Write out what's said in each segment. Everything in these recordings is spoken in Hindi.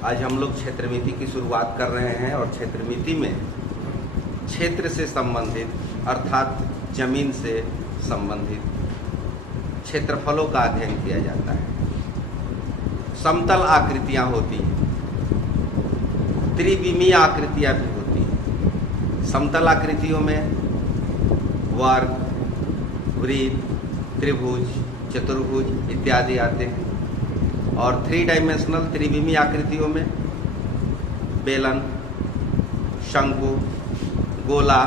आज हम लोग क्षेत्रमिति की शुरुआत कर रहे हैं और क्षेत्रमिति में क्षेत्र से संबंधित अर्थात जमीन से संबंधित क्षेत्रफलों का अध्ययन किया जाता है। समतल आकृतियां होती हैं, त्रिविमीय आकृतियां भी होती हैं। समतल आकृतियों में वर्ग, वृत्त, त्रिभुज, चतुर्भुज इत्यादि आते हैं और 3 डायमेंशनल त्रिविमीय आकृतियों में बेलन, शंकु, गोला,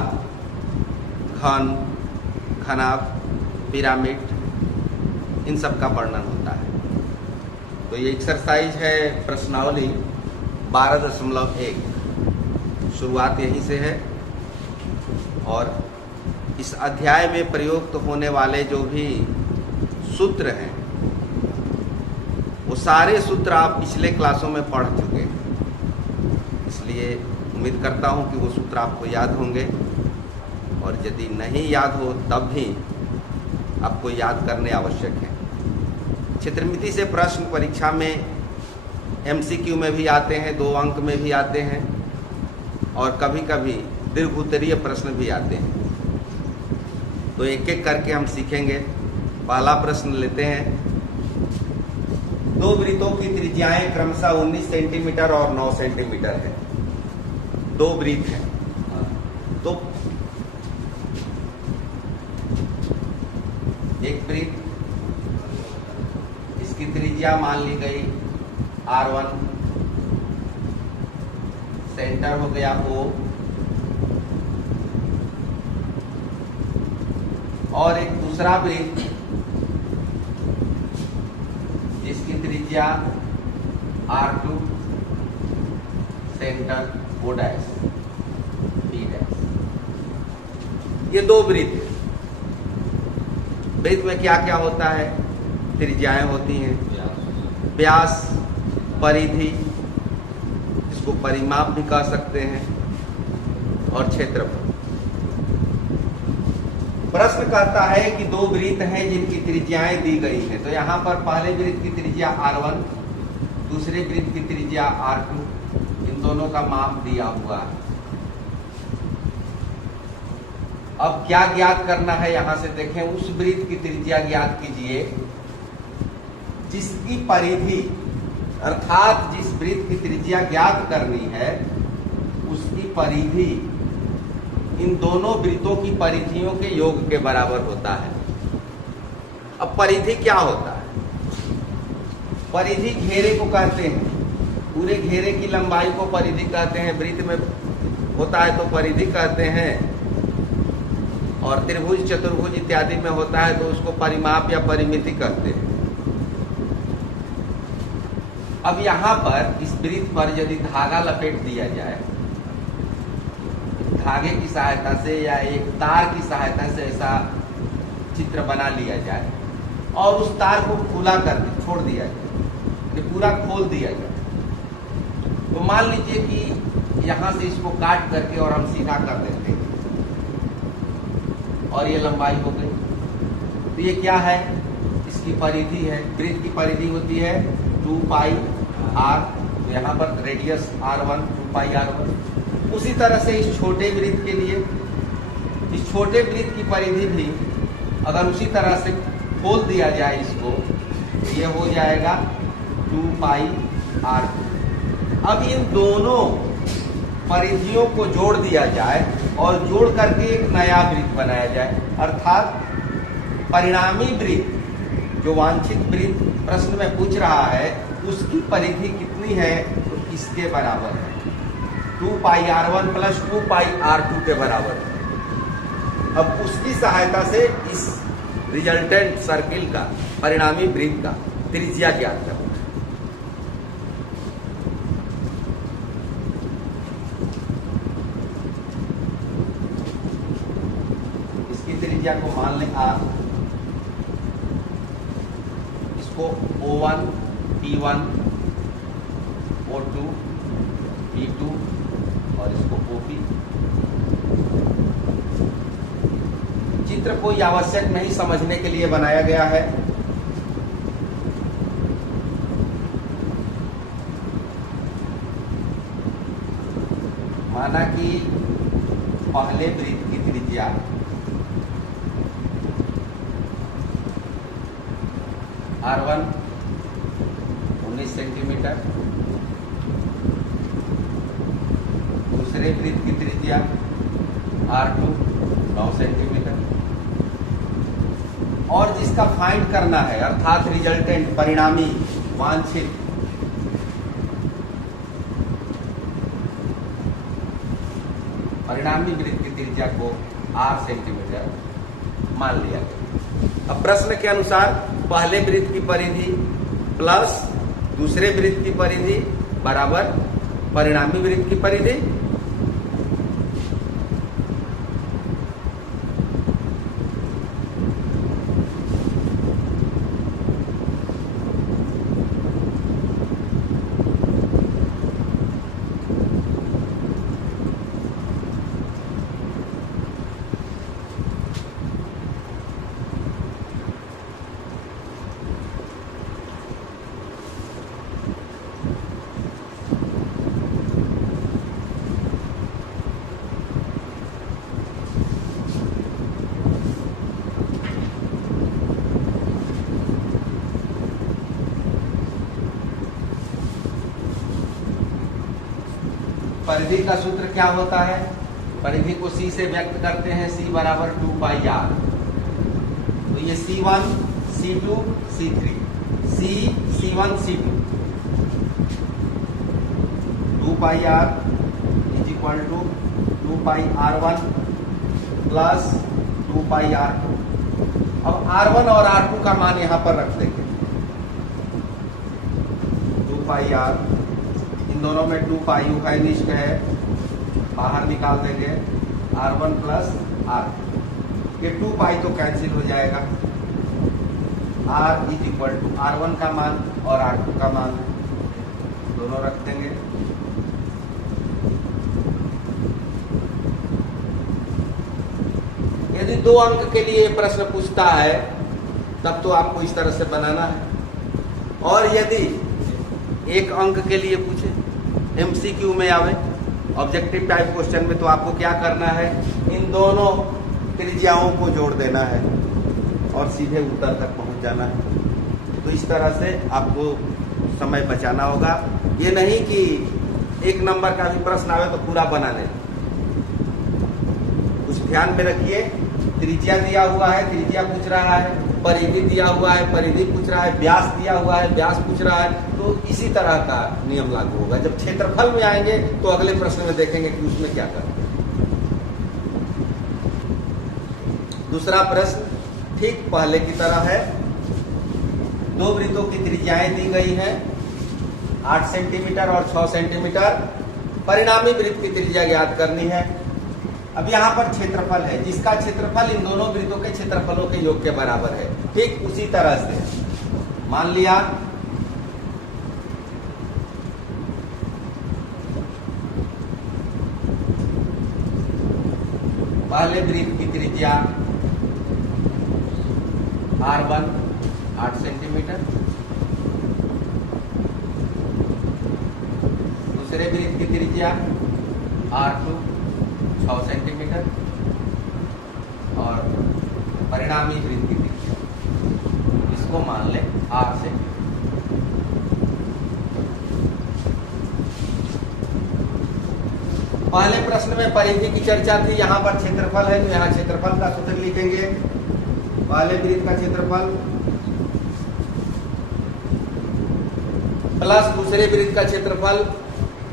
घन, घनाभ, पिरामिड, इन सब का वर्णन होता है। तो ये एक्सरसाइज है प्रश्नावली 12.1। शुरुआत यहीं से है और इस अध्याय में प्रयुक्त होने वाले जो भी सूत्र हैं वो सारे सूत्र आप पिछले क्लासों में पढ़ चुके हैं, इसलिए उम्मीद करता हूं कि वो सूत्र आपको याद होंगे और यदि नहीं याद हो तब भी आपको याद करने आवश्यक है। क्षेत्रमिति से प्रश्न परीक्षा में MCQ में भी आते हैं, 2 अंक में भी आते हैं और कभी कभी दीर्घोत्तरीय प्रश्न भी आते हैं। तो एक एक करके हम सीखेंगे। पहला प्रश्न लेते हैं। 2 वृत्तों की त्रिज्याएं क्रमशः 19 सेंटीमीटर और 9 सेंटीमीटर है। 2 वृत्त हैं, तो एक वृत्त, इसकी त्रिज्या मान ली गई R1, सेंटर हो गया O, और एक दूसरा वृत्त जिसकी त्रिज्या R2, centre O dash, P dash. ये 2 वृत्त हैं। वृत्त में क्या क्या होता है? त्रिज्याएं होती हैं, व्यास, परिधि, इसको परिमाप भी कह सकते हैं, और क्षेत्रफल। प्रश्न कहता है कि 2 वृत्त हैं जिनकी त्रिज्याएं दी गई हैं। तो यहाँ पर पहले वृत्त की त्रिज्या R1, दूसरे वृत्त की त्रिज्या R2, इन दोनों का माप दिया हुआ है। अब क्या ज्ञात करना है? यहां से देखें, उस वृत्त की त्रिज्या ज्ञात कीजिए जिसकी परिधि, अर्थात जिस वृत्त की त्रिज्या ज्ञात करनी है उसकी परिधि इन दोनों वृत्तों की परिधियों के योग के बराबर होता है। अब परिधि क्या होता है? परिधि घेरे को कहते हैं। पूरे घेरे की लंबाई को परिधि कहते हैं। वृत्त में होता है तो परिधि कहते हैं, और त्रिभुज, चतुर्भुज इत्यादि में होता है तो उसको परिमाप या परिमिति कहते हैं। अब यहां पर इस वृत्त पर यदि धागा लपेट दिया जाए, धागे की सहायता से या एक तार की सहायता से ऐसा चित्र बना लिया जाए और उस तार को खुला कर छोड़ दिया जाए, पूरा खोल दिया जाए, तो मान लीजिए कि यहां से इसको काट करके और हम सीधा कर देते हैं और ये लंबाई हो गई। तो ये क्या है? इसकी परिधि है। वृत्त की परिधि होती है 2 पाई R, तो यहाँ पर रेडियस R1, 2 पाई R1। उसी तरह से इस छोटे वृत्त के लिए, इस छोटे वृत्त की परिधि भी अगर उसी तरह से खोल दिया जाए इसको, तो ये हो जाएगा 2 पाई R2। अब इन दोनों परिधियों को जोड़ दिया जाए और जोड़ करके एक नया वृत्त बनाया जाए, अर्थात परिणामी वृत्त, जो वांछित वृत्त प्रश्न में पूछ रहा है, उसकी परिधि कितनी है? तो इसके बराबर है, 2 pi R1 plus 2 pi R2 के बराबर है। अब उसकी सहायता से इस रिजल्टेंट सर्किल का, परिणामी वृत्त का त्रिज्या ज्ञात करना है। इसकी त्रिज्या को मान लें R, इसको O1, P1, O2, P2 और इसको OP। चित्र कोई आवश्यक नहीं, समझने के लिए बनाया गया है। माना कि पहले वृत्त की त्रिज्या R1 19 सेंटीमीटर, दूसरे वृत्त की त्रिज्या R2 9 सेंटीमीटर, और जिसका फाइंड करना है अर्थात रिजल्टेंट परिणामी वांछित परिणामी वृत्त की त्रिज्या को 8 सेंटीमीटर मान लिया गया। अब प्रश्न के अनुसार पहले वृत्त की परिधि प्लस दूसरे वृत्त की परिधि बराबर परिणामी वृत्त की परिधि। परिधि का सूत्र क्या होता है? परिधि को C से व्यक्त करते हैं, C बराबर 2 पाई R। तो ये C1 C2 C3 C1 C2 2 pi R is equal to 2 pi R1 plus 2 pi R2। अब R1 और R2 का मान यहां पर रख देंगे। 2 पाई R, इन दोनों में 2 पाई का निष्ठ है, बाहर निकाल देंगे R1 प्लस R2। ये 2 पाई तो कैंसिल हो जाएगा। R is equal to R1 का मान और R2 का मान दोनों रख देंगे। यदि 2 अंक के लिए प्रश्न पूछता है तब तो आपको इस तरह से बनाना है, और यदि 1 अंक के लिए पूछे, MCQ में आवे, ऑब्जेक्टिव टाइप क्वेश्चन में, तो आपको क्या करना है? इन दोनों त्रिज्याओं को जोड़ देना है और सीधे उत्तर तक पहुंच जाना है। तो इस तरह से आपको समय बचाना होगा। ये नहीं कि 1 नंबर का भी प्रश्न आवे तो पूरा बना ले। कुछ ध्यान में रखिए, त्रिज्या दिया हुआ है, त्रिज्या पूछ रहा है, परिधि दिया हुआ है, परिधि पूछ रहा है, व्यास दिया हुआ है, व्यास पूछ रहा है, तो इसी तरह का नियम लागू होगा। जब क्षेत्रफल में आएंगे तो अगले प्रश्न में देखेंगे कि उसमें क्या करना है। दूसरा प्रश्न ठीक पहले की तरह है। 2 वृत्तों की त्रिज्याएं दी गई हैं, 8 सेंटीमीटर और 6 सेंटीमीटर। परिणामी वृत्त की त्रिज्या ज्ञात करनी है। अब यहाँ पर क्षेत्रफल है, जिसका क्षेत्रफल इन दोनों वृत्तों के क्षेत्रफलों के योग के बराबर है। ठीक उसी तरह से मान लिया पहले वृत्त की त्रिज्या R1 8 सेंटीमीटर, दूसरे वृत्त की त्रिज्या R2 6 सेंटीमीटर और परिणामी वृत्त की त्रिज्या, इसको मान ले R से। पहले प्रश्न में परिधि की चर्चा थी, यहाँ पर क्षेत्रफल है, तो यहाँ क्षेत्रफल का सूत्र लिखेंगे। पहले वृत्त का क्षेत्रफल प्लस दूसरे वृत्त का क्षेत्रफल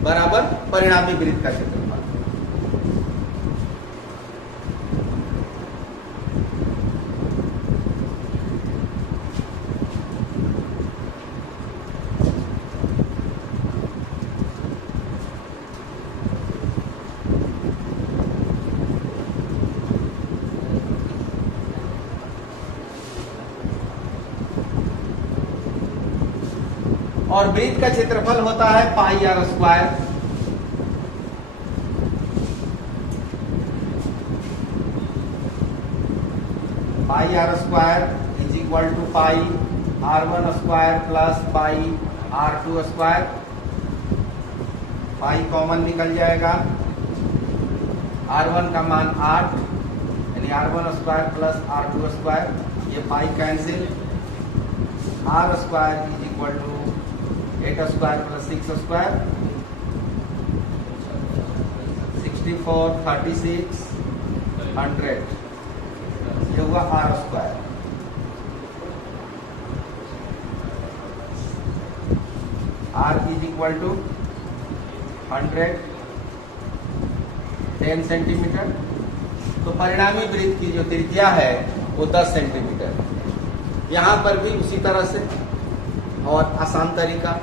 बराबर परिणामी वृत्त का क्षेत्रफल। और वृत्त का क्षेत्रफल होता है pi r square. Pi r square is equal to pi R1 square plus pi R2 square. Pi common निकल जाएगा R1 का मान 8, यानी R1 square plus R2 square, ये pi cancel, R square is equal to 8 square plus 6 square, 64, 36, 100, ये हुआ R square. R is equal to 100, 10 centimetre. तो परिणामी वृत्त की जो त्रिज्या है वो 10 सेंटीमीटर। यहां पर भी उसी तरह से, और आसान तरीका,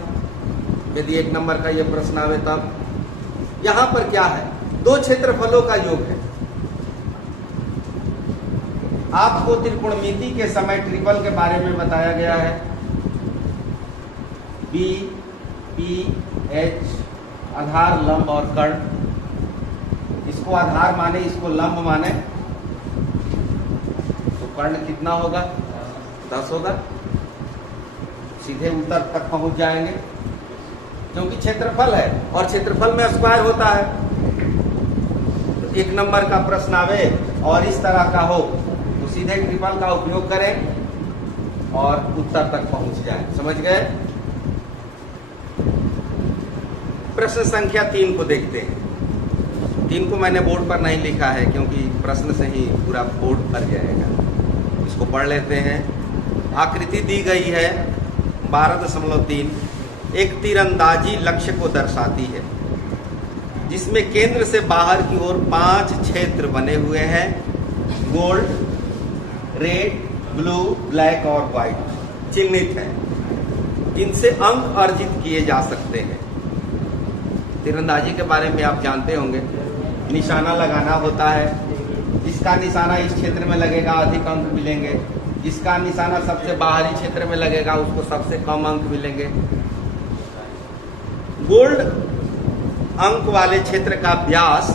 यदि 1 नंबर का ये प्रश्न आवे तब यहां पर क्या है, दो क्षेत्रफलों का योग है। आपको त्रिकोणमिति के समय ट्रिपल के बारे में बताया गया है। बी, पी, एच, आधार, लंब और कर्ण। इसको आधार माने, इसको लंब माने, तो कर्ण कितना होगा, 10 होगा। सीधे उत्तर तक पहुंच जाएंगे, क्योंकि क्षेत्रफल है और क्षेत्रफल में स्क्वायर होता है। तो 1 नंबर का प्रश्न आवे और इस तरह का हो तो सीधे ट्रिपल का उपयोग करें और उत्तर तक पहुंच जाए। समझ गए? प्रश्न संख्या 3 को देखते हैं। 3 को मैंने बोर्ड पर नहीं लिखा है क्योंकि प्रश्न से ही पूरा बोर्ड भर जाएगा। इसको पढ़ लेते हैं। आकृति दी गई है 12.3, एक तीरंदाजी लक्ष्य को दर्शाती है, जिसमें केंद्र से बाहर की ओर 5 क्षेत्र बने हुए हैं। गोल्ड, रेड, ब्लू, ब्लैक और व्हाइट चिन्हित है। इनसे अंक अर्जित किए जा सकते हैं। तीरंदाजी के बारे में आप जानते होंगे, निशाना लगाना होता है। जिसका निशाना इस क्षेत्र में लगेगा अधिक अंक मिलेंगे, जिसका निशाना सबसे बाहरी क्षेत्र में लगेगा उसको सबसे कम अंक मिलेंगे। गोल्ड अंक वाले क्षेत्र का व्यास,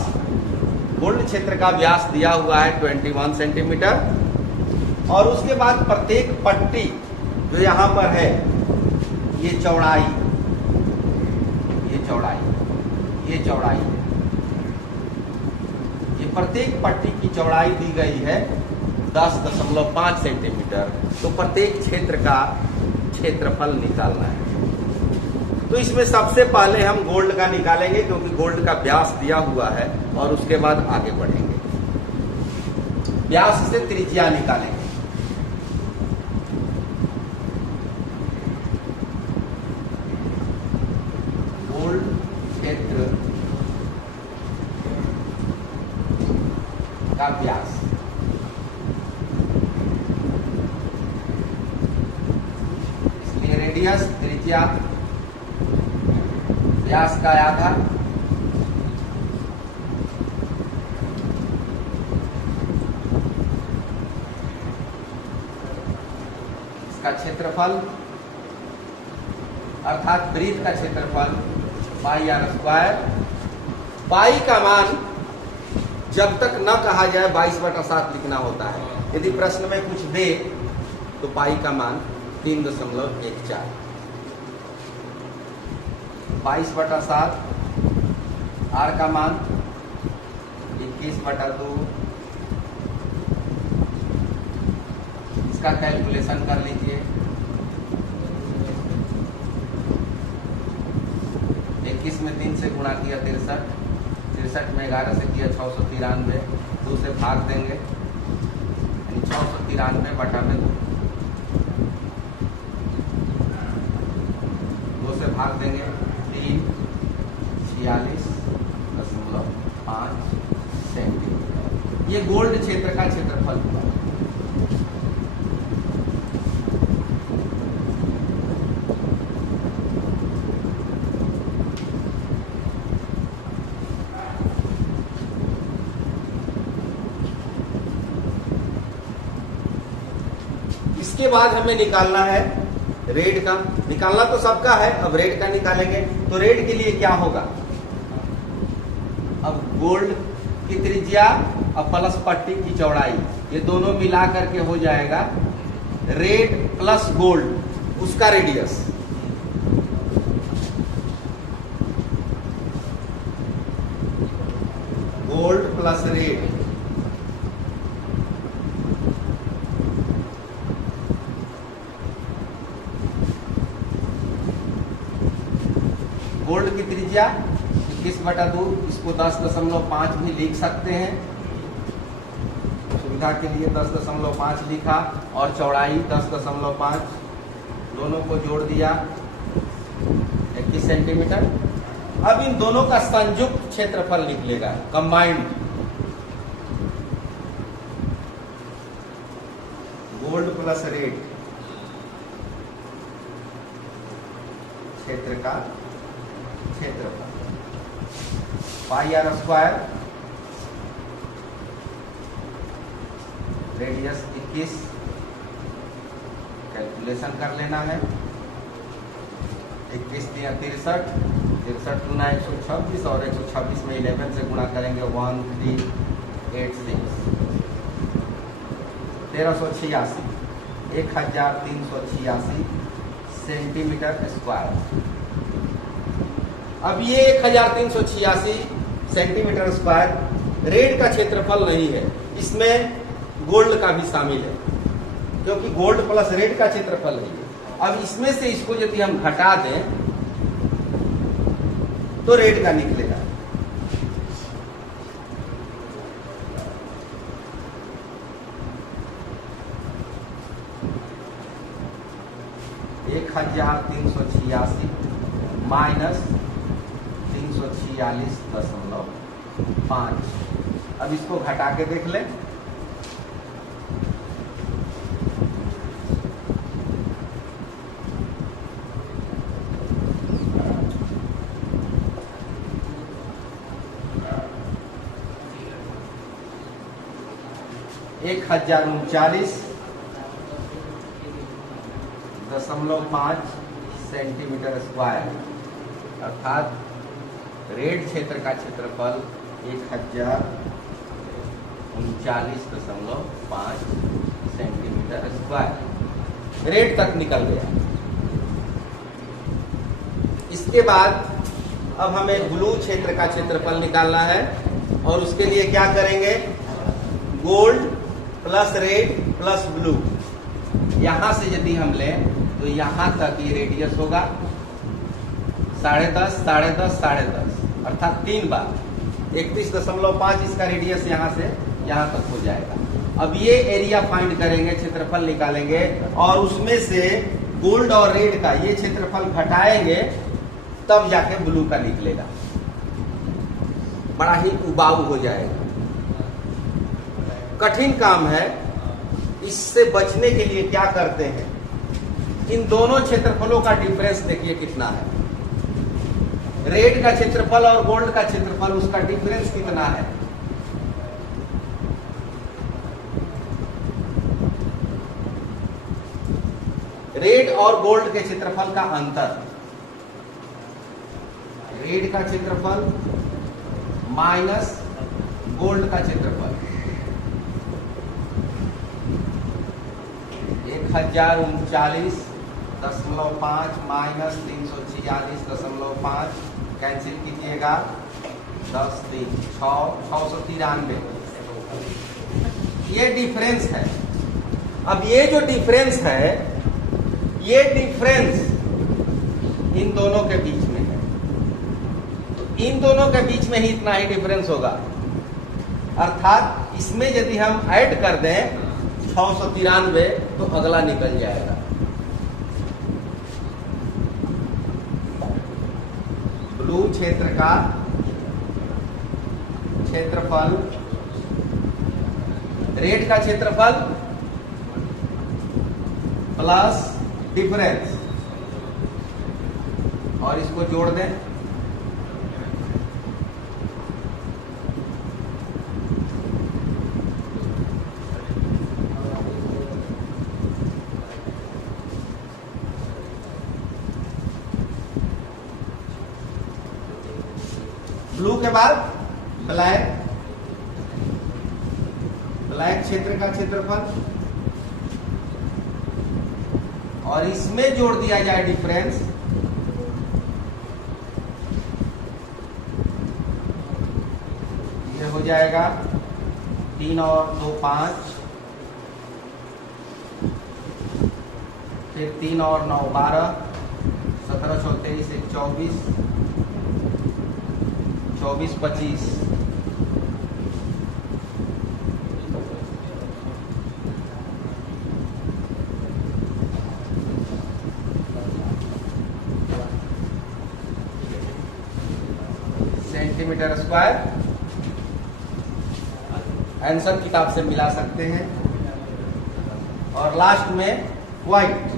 गोल्ड क्षेत्र का व्यास दिया हुआ है 21 सेंटीमीटर, और उसके बाद प्रत्येक पट्टी जो यहां पर है, ये चौड़ाई, ये चौड़ाई, ये चौड़ाई है। ये प्रत्येक पट्टी की चौड़ाई दी गई है 10.5 सेंटीमीटर। तो प्रत्येक क्षेत्र का क्षेत्रफल निकालना है। तो इसमें सबसे पहले हम गोल्ड का निकालेंगे, क्योंकि गोल्ड का व्यास दिया हुआ है, और उसके बाद आगे बढ़ेंगे। व्यास से त्रिज्या निकालेंगे। गोल्ड क्षेत्र का व्यास, इसलिए रेडियस त्रिज्या व्यास का आधा, इसका क्षेत्रफल अर्थात वृत्त का क्षेत्रफल पाई आर स्क्वायर। पाई का मान जब तक न कहा जाए 22/7 लिखना होता है। यदि प्रश्न में कुछ दे तो पाई का मान 3.14। 22/7, आर का मान 21/2। इसका कैलकुलेशन कर लीजिए। 21 में 3 से गुणा किया 63, 63 में 11 से किया 693, 2 से भाग देंगे, यानी 693 बटा में 2 से भाग देंगे 3, 46.5 सेंटीमीटर। ये गोल्ड क्षेत्र का क्षेत्रफल हुआ। इसके बाद हमें निकालना है रेड का। निकालना तो सबका है, अब रेड का निकालेंगे। तो रेड के लिए क्या होगा, अब गोल्ड की त्रिज्या और प्लस पट्टी की चौड़ाई, ये दोनों मिला करके हो जाएगा रेड प्लस गोल्ड, उसका radius. Gold plus rate gold की त्रिज्या 21/2, इसको 10.5 भी लिख सकते हैं, सुविधा के लिए 10.5 लिखा, और चौड़ाई 10.5, दोनों को जोड़ दिया 21 सेंटीमीटर। अब इन दोनों का संयुक्त क्षेत्रफल लिख लेगा, कंबाइंड। गोल्ड प्लस रेट क्षेत्र का क्षेत्रफल पाई आर स्क्वायर, रेडियस 21, कैलकुलेशन कर लेना है। 21 दिया 63, 63 गुना 126, और 126 में 11 से गुणा करेंगे 1386, 1386, 1386 सेंटीमीटर स्क्वायर। अब ये 1386 सेंटीमीटर स्क्वायर रेड का क्षेत्रफल नहीं है, इसमें गोल्ड का भी शामिल है, क्योंकि गोल्ड प्लस रेड का क्षेत्रफल नहीं है। अब इसमें से इसको यदि हम घटा दें तो रेड का निकलेगा। (1386 माइनस 346.5). अब इसको घटा के देख लें। एक 1039.5 सेंटीमीटर स्क्वायर, अर्थात रेड क्षेत्र का क्षेत्रफल 1039.5 सेंटीमीटर स्क्वायर रेड तक निकल गया। इसके बाद अब हमें ब्लू क्षेत्र का क्षेत्रफल निकालना है, और उसके लिए क्या करेंगे, gold plus red plus blue, यहां से यदि हम लें तो यहां तक ये रेडियस होगा 10.5, 10.5, 10.5, अर्थात 3 बार 31.5 इसका रेडियस यहां से यहां तक हो जाएगा। अब ये एरिया फाइंड करेंगे, क्षेत्रफल निकालेंगे, और उसमें से गोल्ड और रेड का ये क्षेत्रफल घटाएंगे, तब जाके ब्लू का निकलेगा। बड़ा ही उबाऊ हो जाएगा, कठिन काम है। इससे बचने के लिए क्या करते हैं, इन दोनों क्षेत्रफलों का डिफरेंस देखिए कितना है। रेड का क्षेत्रफल और गोल्ड का क्षेत्रफल, उसका डिफरेंस कितना है। रेड और गोल्ड के क्षेत्रफल का अंतर, रेड का क्षेत्रफल माइनस गोल्ड का क्षेत्रफल, 1039.5 माइनस 346.5, कैंसिल कीजिएगा, 10 3 693। ये डिफरेंस है। अब ये जो डिफरेंस है, ये डिफरेंस इन दोनों के बीच में है, तो इन दोनों के बीच में ही इतना ही डिफरेंस होगा। अर्थात इसमें यदि हम ऐड कर दें 693, तो अगला निकल जाएगा। ब्लू क्षेत्र का क्षेत्रफल, रेड का क्षेत्रफल प्लस डिफरेंस, और इसको जोड़ दें, ब्लू के बाद ब्लैक, ब्लैक क्षेत्र का क्षेत्रफल, और इसमें जोड़ दिया जाए डिफरेंस, ये हो जाएगा 3 और 2 5, फिर 3 और 9 12, 17 4 23 1 24, 24 25, सेंटीमीटर स्क्वायर। आंसर किताब से मिला सकते हैं। और लास्ट में वाइट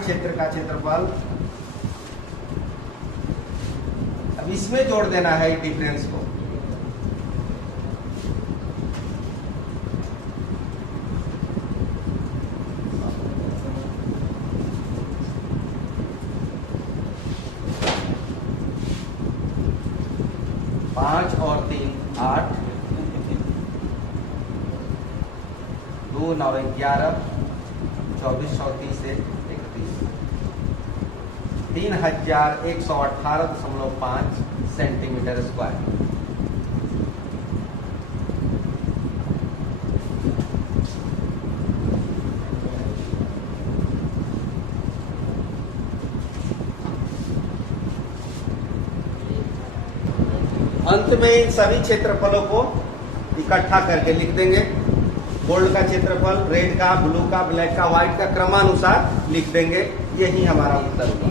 क्षेत्र का क्षेत्रफल, अब इसमें जोड़ देना है डिफरेंस को। पांच और 3 8, 2 9 11, 24 और 30 31, 3118.5 सेंटीमीटर स्क्वायर। अंत में इन सभी क्षेत्रफलों को इकट्ठा करके लिख देंगे। गोल्ड का क्षेत्रफल, रेड का, ब्लू का, ब्लैक का, व्हाइट का क्रमानुसार लिख देंगे। यही हमारा उत्तर होगा।